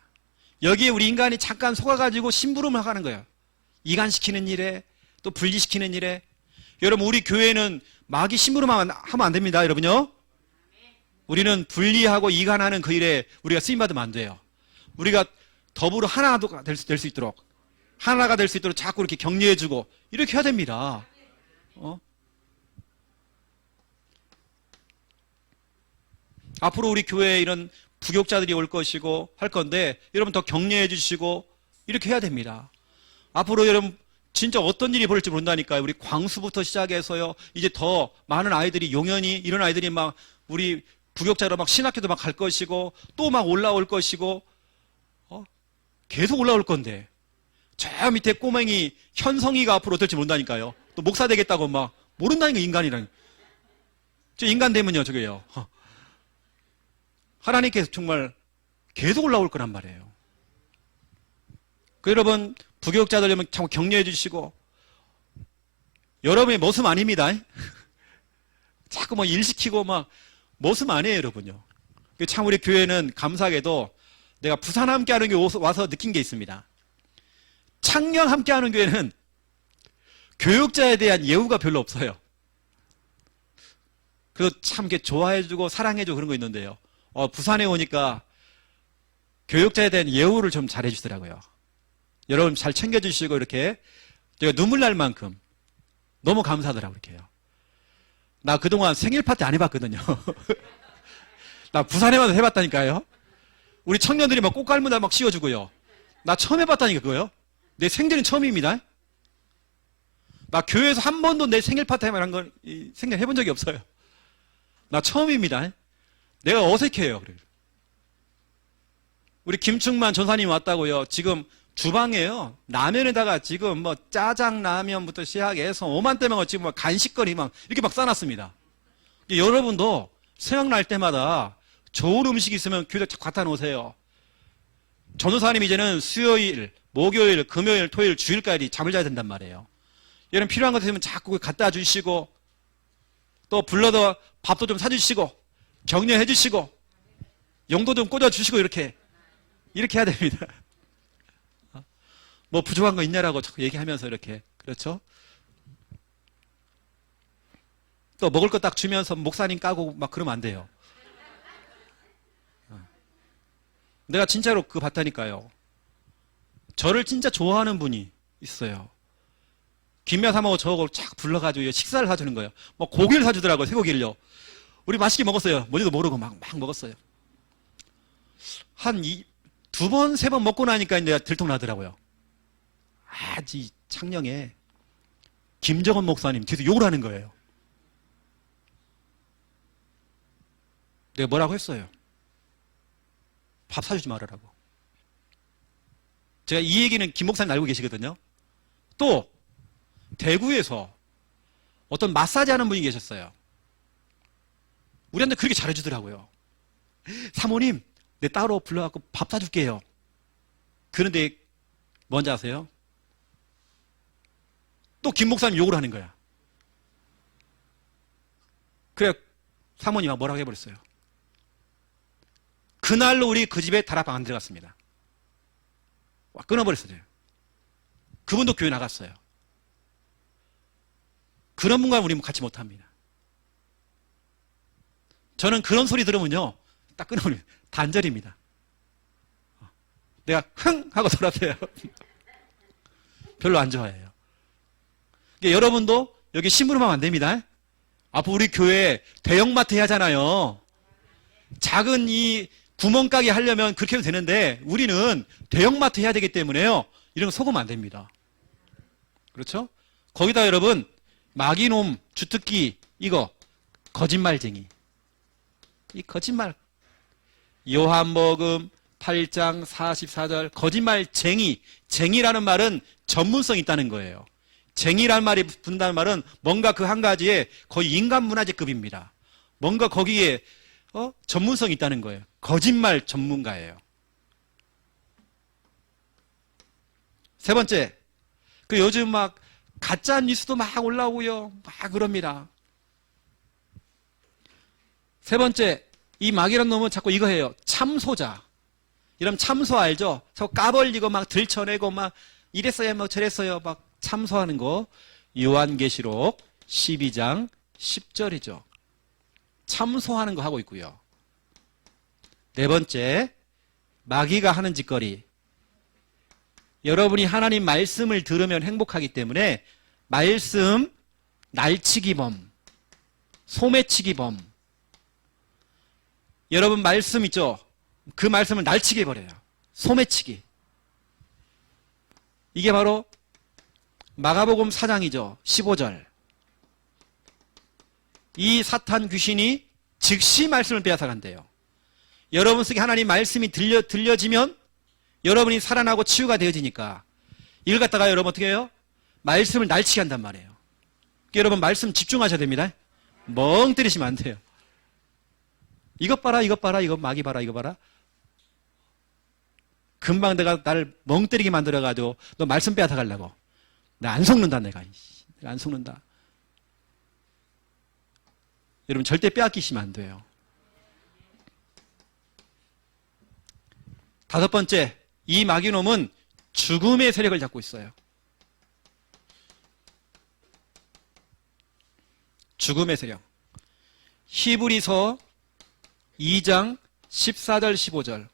여기에 우리 인간이 잠깐 속아가지고 심부름을 하는 거예요. 이간시키는 일에 또 분리시키는 일에. 여러분 우리 교회는 마귀 심부름하면 안 됩니다. 여러분요. 우리는 분리하고 이간하는 그 일에 우리가 쓰임받으면 안 돼요. 우리가 더불어 하나가 될 수 있도록 자꾸 이렇게 격려해주고 이렇게 해야 됩니다. 앞으로 우리 교회에 이런 부교육자들이 올 것이고 할 건데 여러분 더 격려해 주시고 이렇게 해야 됩니다. 앞으로 여러분 진짜 어떤 일이 벌일지 모른다니까요. 우리 광수부터 시작해서요. 이제 더 많은 아이들이 용현이 이런 아이들이 막 우리 부교육자로 막 신학교도 막 갈 것이고 또 막 올라올 것이고 계속 올라올 건데 저 밑에 꼬맹이 현성이가 앞으로 어떨지 모른다니까요. 또 목사 되겠다고 막 모른다니까 인간이랑. 저 인간 되면요 저게요. 하나님께서 정말 계속 올라올 거란 말이에요. 여러분 부교육자들 여러분 참 격려해 주시고 여러분의 모습 아닙니다. 자꾸 뭐 일 시키고 막 모습 아니에요 여러분요. 참 우리 교회는 감사하게도 내가 부산 함께하는 교회 와서 느낀 게 있습니다. 창녕 함께하는 교회는 교육자에 대한 예우가 별로 없어요. 그래서 참 이렇게 좋아해주고 사랑해주고 그런 거 있는데요. 부산에 오니까 교육자에 대한 예우를 좀 잘해주더라고요. 여러분 잘 챙겨주시고 이렇게 제가 눈물 날 만큼 너무 감사하더라고요. 이렇게요. 나 그동안 생일 파티 안 해봤거든요. 나 부산에 와서 해봤다니까요. 우리 청년들이 막 꽃갈무다 막 씌워주고요. 나 처음 해봤다니까 그거요. 내 생전이 처음입니다. 나 교회에서 한 번도 내 생일 파티 한 건 생전 해본 적이 없어요. 나 처음입니다. 내가 어색해요. 그래요. 우리 김충만 전사님 왔다고요. 지금 주방에요. 라면에다가 지금 뭐 짜장라면부터 시작해서 오만대만 지금 막 간식거리 막 이렇게 막 싸놨습니다. 여러분도 생각날 때마다 좋은 음식이 있으면 교회에 자꾸 갖다 놓으세요. 전도사님 이제는 수요일, 목요일, 금요일, 토요일, 주일까지 잠을 자야 된단 말이에요. 여러분 필요한 것 있으면 자꾸 갖다 주시고 또 불러서 밥도 좀 사주시고 격려해 주시고 용도 좀 꽂아주시고 이렇게 해야 됩니다. 뭐 부족한 거 있냐라고 자꾸 얘기하면서 이렇게 그렇죠? 또 먹을 거 딱 주면서 목사님 까고 막 그러면 안 돼요. 내가 진짜로 그거 봤다니까요. 저를 진짜 좋아하는 분이 있어요. 김야 사모고 저거 착 불러가지고 식사를 사주는 거예요. 뭐 고기를 사주더라고요. 쇠고기를요. 우리 맛있게 먹었어요. 뭔지도 모르고 막 먹었어요. 한 두 번, 세 번 먹고 나니까 내가 들통나더라고요. 아주 창녕에 김정은 목사님 뒤에서 욕을 하는 거예요. 내가 뭐라고 했어요? 밥 사주지 말으라고. 제가 이 얘기는 김 목사님 알고 계시거든요. 또 대구에서 어떤 마사지 하는 분이 계셨어요. 우리한테 그렇게 잘해주더라고요. 사모님, 내 따로 불러갖고 밥 사줄게요. 그런데 뭔지 아세요? 또 김 목사님 욕을 하는 거야. 그래 사모님이 뭐라고 해버렸어요. 그날로 우리 그 집에 다락방 안 들어갔습니다. 와, 끊어버렸어요. 그분도 교회 나갔어요. 그런 분과 우리는 같이 못합니다. 저는 그런 소리 들으면요 딱 끊어버려요. 단절입니다. 내가 흥 하고 돌아서요. 별로 안 좋아해요. 그러니까 여러분도 여기 심부름하면 안 됩니다. 앞으로 우리 교회 대형마트 해야 하잖아요. 작은 이 구멍가게 하려면 그렇게 해도 되는데 우리는 대형마트 해야 되기 때문에요. 이런 거 속으면 안 됩니다. 그렇죠? 거기다 여러분 마귀놈, 주특기 이거 거짓말쟁이. 이 거짓말. 요한복음 8장 44절 거짓말쟁이. 쟁이라는 말은 전문성이 있다는 거예요. 쟁이라는 말이 붙는다는 말은 뭔가 그 한 가지에 거의 인간 문화재급입니다. 뭔가 거기에 전문성이 있다는 거예요. 거짓말 전문가예요. 세 번째, 그 요즘 막 가짜 뉴스도 막 올라오고요. 막 그럽니다. 세 번째, 이 마귀라는 놈은 자꾸 이거 해요. 참소자. 이런 참소 알죠? 자꾸 까벌리고 막 들춰내고 막 이랬어요, 뭐 저랬어요. 막 참소하는 거. 요한계시록 12장 10절이죠. 참소하는 거 하고 있고요. 네 번째, 마귀가 하는 짓거리. 여러분이 하나님 말씀을 들으면 행복하기 때문에 말씀 날치기범, 소매치기범. 여러분 말씀 있죠? 그 말씀을 날치게 해버려요. 소매치기. 이게 바로 마가복음 4장이죠. 15절. 이 사탄 귀신이 즉시 말씀을 빼앗아간대요. 여러분 속에 하나님 말씀이 들려지면 여러분이 살아나고 치유가 되어지니까 이걸 갖다가 여러분 어떻게 해요? 말씀을 날치게 한단 말이에요. 그러니까 여러분 말씀 집중하셔야 됩니다. 멍 때리시면 안 돼요. 이것 봐라, 이것 봐라, 이거 마귀 봐라, 이거 봐라. 금방 내가 나를 멍 때리게 만들어가지고 너 말씀 빼앗아가려고. 나 안 속는다, 내가 안 속는다. 여러분 절대 빼앗기시면 안 돼요. 다섯 번째, 이 마귀놈은 죽음의 세력을 잡고 있어요. 죽음의 세력. 히브리서 2장 14절 15절.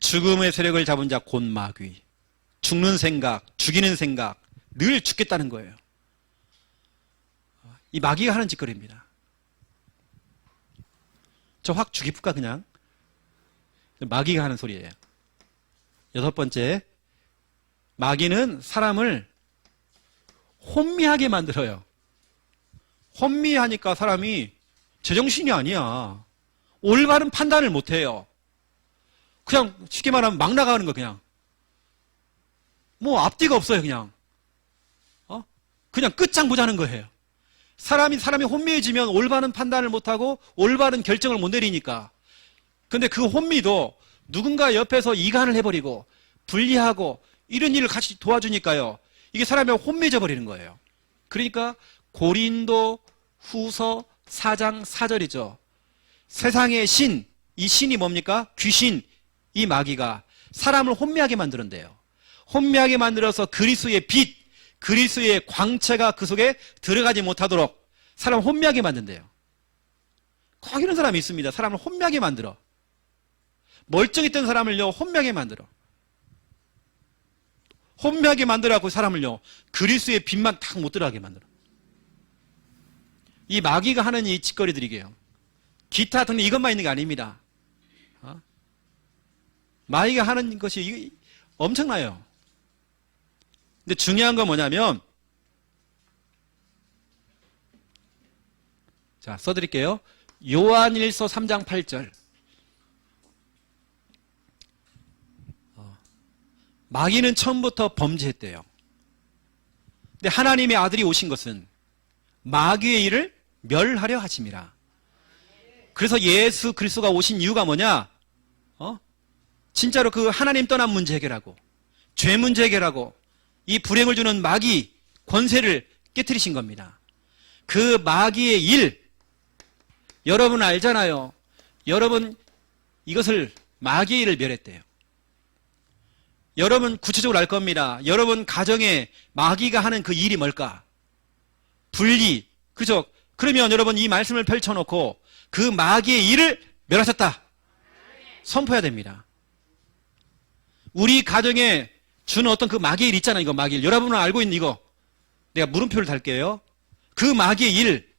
죽음의 세력을 잡은 자 곧 마귀. 죽는 생각, 죽이는 생각, 늘 죽겠다는 거예요. 이 마귀가 하는 짓거리입니다. 저 확 죽이볼까 그냥? 마귀가 하는 소리예요. 여섯 번째, 마귀는 사람을 혼미하게 만들어요. 혼미하니까 사람이 제정신이 아니야. 올바른 판단을 못해요. 그냥 쉽게 말하면 막 나가는 거 그냥. 뭐 앞뒤가 없어요 그냥. 그냥 끝장 보자는 거예요. 사람이 혼미해지면 올바른 판단을 못하고 올바른 결정을 못 내리니까 근데 그 혼미도 누군가 옆에서 이간을 해버리고 분리하고 이런 일을 같이 도와주니까요. 이게 사람이 혼미해져 버리는 거예요. 그러니까 고린도 후서 4장 4절이죠. 세상의 신, 이 신이 뭡니까? 귀신, 이 마귀가 사람을 혼미하게 만드는데요. 혼미하게 만들어서 그리스도의 빛, 그리스도의 광채가 그 속에 들어가지 못하도록 사람을 혼미하게 만든대요. 꼭 이런 사람이 있습니다. 사람을 혼미하게 만들어. 멀쩡했던 사람을요, 혼미하게 만들어. 혼미하게 만들어갖고 사람을요, 그리스도의 빛만 딱 못 들어가게 만들어. 이 마귀가 하는 이 짓거리들이게요. 기타 등등 이것만 있는 게 아닙니다. 마귀가 하는 것이 엄청나요. 근데 중요한 건 뭐냐면, 자, 써드릴게요. 요한일서 3장 8절. 마귀는 처음부터 범죄했대요. 근데 하나님의 아들이 오신 것은 마귀의 일을 멸하려 하심이라. 그래서 예수 그리스도가 오신 이유가 뭐냐? 진짜로 그 하나님 떠난 문제 해결하고, 죄 문제 해결하고, 이 불행을 주는 마귀 권세를 깨뜨리신 겁니다. 그 마귀의 일, 여러분 알잖아요. 여러분 이것을 마귀의 일을 멸했대요. 여러분 구체적으로 알 겁니다. 여러분 가정에 마귀가 하는 그 일이 뭘까? 분리. 그죠? 그러면 여러분 이 말씀을 펼쳐놓고 그 마귀의 일을 멸하셨다. 선포해야 됩니다. 우리 가정에 주는 어떤 그 마귀의 일 있잖아요. 이거 마귀의 일. 여러분은 알고 있는 이거. 내가 물음표를 달게요. 그 마귀의 일.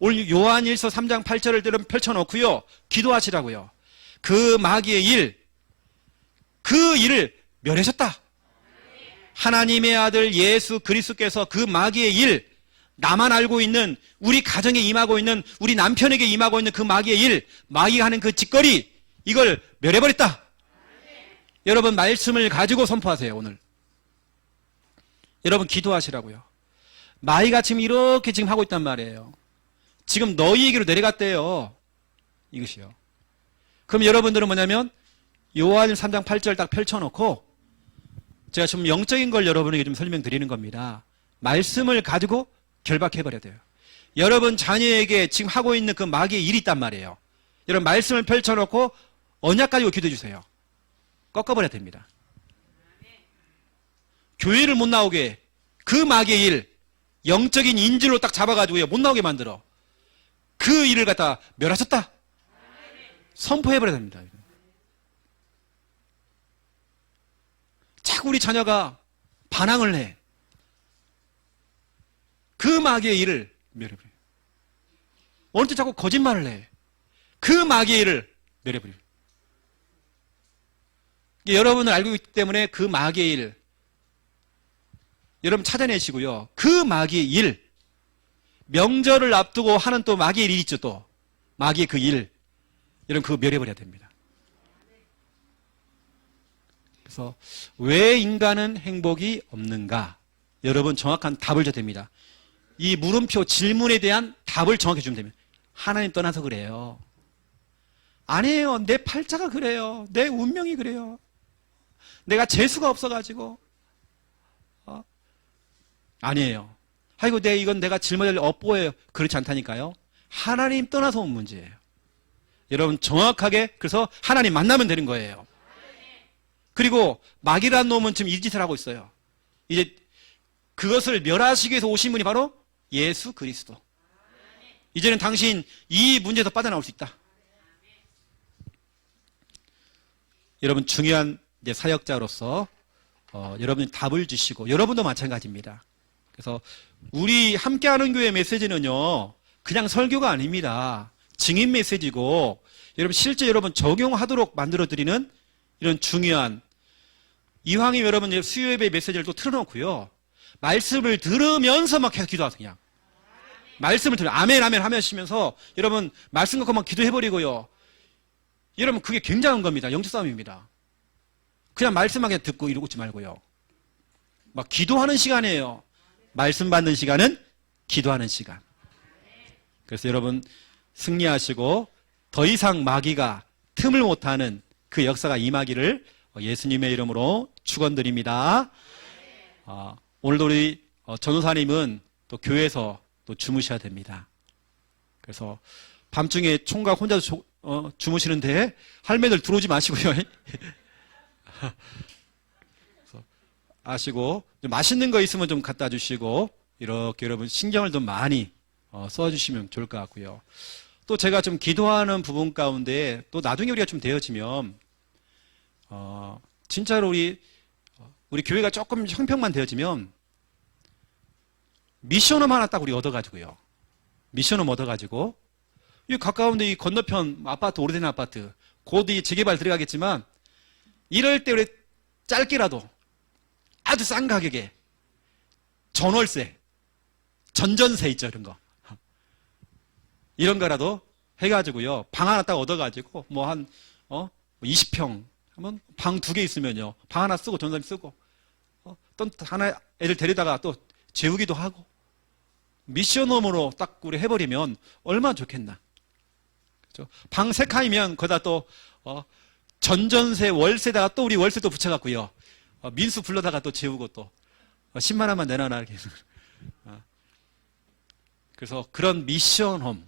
오늘 요한일서 3장 8절을 펼쳐놓고요. 기도하시라고요. 그 마귀의 일. 그 일을 멸하셨다. 하나님의 아들 예수 그리스도께서 그 마귀의 일, 나만 알고 있는, 우리 가정에 임하고 있는, 우리 남편에게 임하고 있는 그 마귀의 일, 마귀가 하는 그 짓거리, 이걸 멸해버렸다. 여러분 말씀을 가지고 선포하세요. 오늘 여러분 기도하시라고요. 마귀가 지금 이렇게 지금 하고 있단 말이에요. 지금 너희에게로 내려갔대요. 이것이요. 그럼 여러분들은 뭐냐면 요한 3장 8절 딱 펼쳐놓고, 제가 좀 영적인 걸 여러분에게 좀 설명드리는 겁니다. 말씀을 가지고 결박해버려야 돼요. 여러분 자녀에게 지금 하고 있는 그 마귀의 일이 있단 말이에요. 여러분 말씀을 펼쳐놓고 언약 가지고 기도해 주세요. 꺾어버려야 됩니다. 교회를 못 나오게 그 마귀의 일, 영적인 인질로 딱 잡아가지고요, 못 나오게 만들어. 그 일을 갖다 멸하셨다. 선포해버려야 됩니다. 자꾸 우리 자녀가 반항을 해. 그 마귀의 일을 멸해버려요. 어느 때 자꾸 거짓말을 해. 그 마귀의 일을 멸해버려요. 여러분을 알고 있기 때문에 그 마귀의 일, 여러분 찾아내시고요. 그 마귀의 일, 명절을 앞두고 하는 또 마귀의 일이 있죠. 또 마귀의 그 일, 여러분 그거 멸해버려야 됩니다. 그래서 왜 인간은 행복이 없는가? 여러분 정확한 답을 줘야 됩니다. 이 물음표 질문에 대한 답을 정확히 주면 됩니다. 하나님 떠나서 그래요. 아니에요. 내 팔자가 그래요. 내 운명이 그래요. 내가 재수가 없어가지고. 아니에요. 아이고, 이건 내가 짊어질 업보예요. 그렇지 않다니까요. 하나님 떠나서 온 문제예요. 여러분 정확하게, 그래서 하나님 만나면 되는 거예요. 그리고 마귀라는 놈은 지금 이 짓을 하고 있어요. 이제 그것을 멸하시기 위해서 오신 분이 바로 예수 그리스도. 이제는 당신 이 문제에서 빠져나올 수 있다. 여러분 중요한 이제 사역자로서 여러분이 답을 주시고, 여러분도 마찬가지입니다. 그래서 우리 함께하는 교회 메시지는요, 그냥 설교가 아닙니다. 증인 메시지고, 여러분 실제 여러분 적용하도록 만들어드리는 이런 중요한, 이왕이면 여러분 수요 예배 메시지를 또 틀어놓고요, 말씀을 들으면서 막 계속 기도하세요. 그냥 말씀을 들으면 아멘 아멘 하면서 여러분 말씀 갖고 막 기도해버리고요. 여러분 그게 굉장한 겁니다. 영적 싸움입니다. 그냥 말씀만 그냥 듣고 이러고 있지 말고요. 막 기도하는 시간이에요. 말씀 받는 시간은 기도하는 시간. 그래서 여러분 승리하시고 더 이상 마귀가 틈을 못하는 그 역사가 임하기를 예수님의 이름으로 축원드립니다. 오늘도 우리 전도사님은 또 교회에서 또 주무셔야 됩니다. 그래서 밤중에 총각 혼자서 주무시는데 할매들 들어오지 마시고요. 아시고 맛있는 거 있으면 좀 갖다 주시고 이렇게 여러분 신경을 좀 많이 써주시면 좋을 것 같고요. 또 제가 좀 기도하는 부분 가운데 또 나중에 우리가 좀 되어지면 진짜로 우리 교회가 조금 형평만 되어지면 미션홈 하나 딱 우리 얻어가지고요. 미션홈 얻어가지고 이 가까운데 이 건너편 아파트 오래된 아파트 곧 이 재개발 들어가겠지만 이럴 때 우리 짧게라도 아주 싼 가격에 전월세, 전전세 있죠 이런 거 이런 거라도 해가지고요 방 하나 딱 얻어가지고 뭐 한 20평 하면 방 2개 있으면요 방 하나 쓰고 전사님 쓰고 또 하나 애들 데리다가 또 재우기도 하고 미션홈으로 딱 우리 해버리면 얼마나 좋겠나. 그렇죠? 방 3칸이면 거기다 또 전전세 월세다가 또 우리 월세도 붙여갖고요 민수 불러다가 또 재우고 또 10만 원만 내놔라 이렇게 해서 그래서 그런 미션홈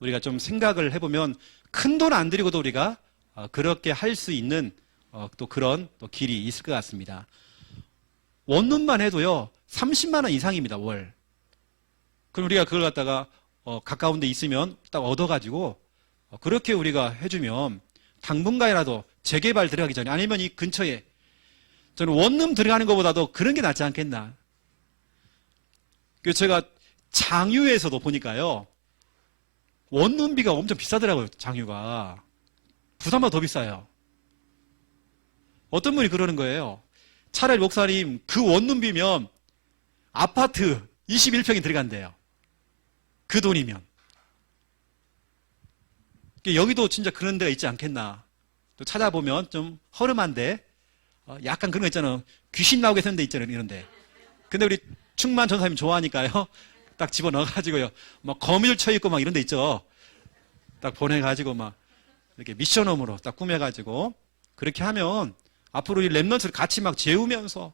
우리가 좀 생각을 해보면 큰 돈 안 들이고도 우리가 그렇게 할 수 있는 또 그런 또 길이 있을 것 같습니다. 원룸만 해도요 30만 원 이상입니다 월. 그럼 우리가 그걸 갖다가 가까운 데 있으면 딱 얻어가지고 그렇게 우리가 해주면 당분간이라도 재개발 들어가기 전에 아니면 이 근처에 저는 원룸 들어가는 것보다도 그런 게 낫지 않겠나. 그래서 제가 장유에서도 보니까요 원룸비가 엄청 비싸더라고요. 장유가 부산보다 더 비싸요. 어떤 분이 그러는 거예요. 차라리 목사님 그 원룸비면 아파트 21평이 들어간대요. 그 돈이면. 여기도 진짜 그런 데가 있지 않겠나. 또 찾아보면 좀 허름한데 약간 그런 거 있잖아요. 귀신 나오게 생긴 데 있잖아요. 이런데. 근데 우리 충만 전사님 좋아하니까요. 딱 집어넣어가지고요. 막 거미줄 쳐있고 막 이런 데 있죠. 딱 보내가지고 막 이렇게 미션홈으로 딱 꾸며가지고 그렇게 하면 앞으로 우리 랩런트를 같이 막 재우면서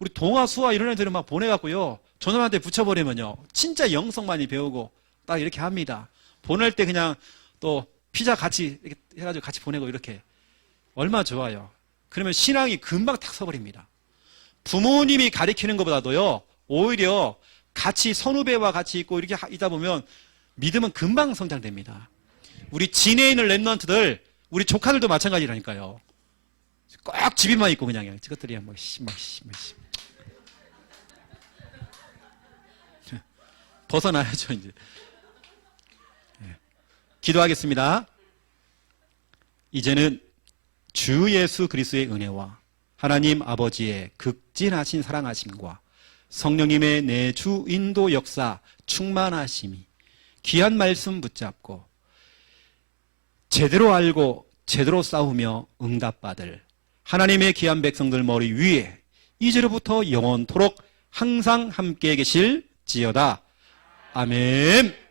우리 동화 수화 이런 애들은 막 보내갖고요. 저놈한테 붙여버리면요. 진짜 영성 많이 배우고 딱 이렇게 합니다. 보낼 때 그냥 또 피자 같이 이렇게 해가지고 같이 보내고 이렇게 얼마나 좋아요. 그러면 신앙이 금방 탁 서버립니다. 부모님이 가르치는 것보다도요. 오히려 같이 선후배와 같이 있고 이렇게 있다 보면 믿음은 금방 성장됩니다. 우리 진해에 있는 랩런트들 우리 조카들도 마찬가지라니까요. 꼭 집에만 있고 그냥 저것들이 뭐 벗어나야죠 이제. 기도하겠습니다. 이제는 주 예수 그리스도의 은혜와 하나님 아버지의 극진하신 사랑하심과 성령님의 내주 인도 역사 충만하심이 귀한 말씀 붙잡고 제대로 알고 제대로 싸우며 응답받을 하나님의 귀한 백성들 머리 위에 이제로부터 영원토록 항상 함께 계실지어다. 아멘.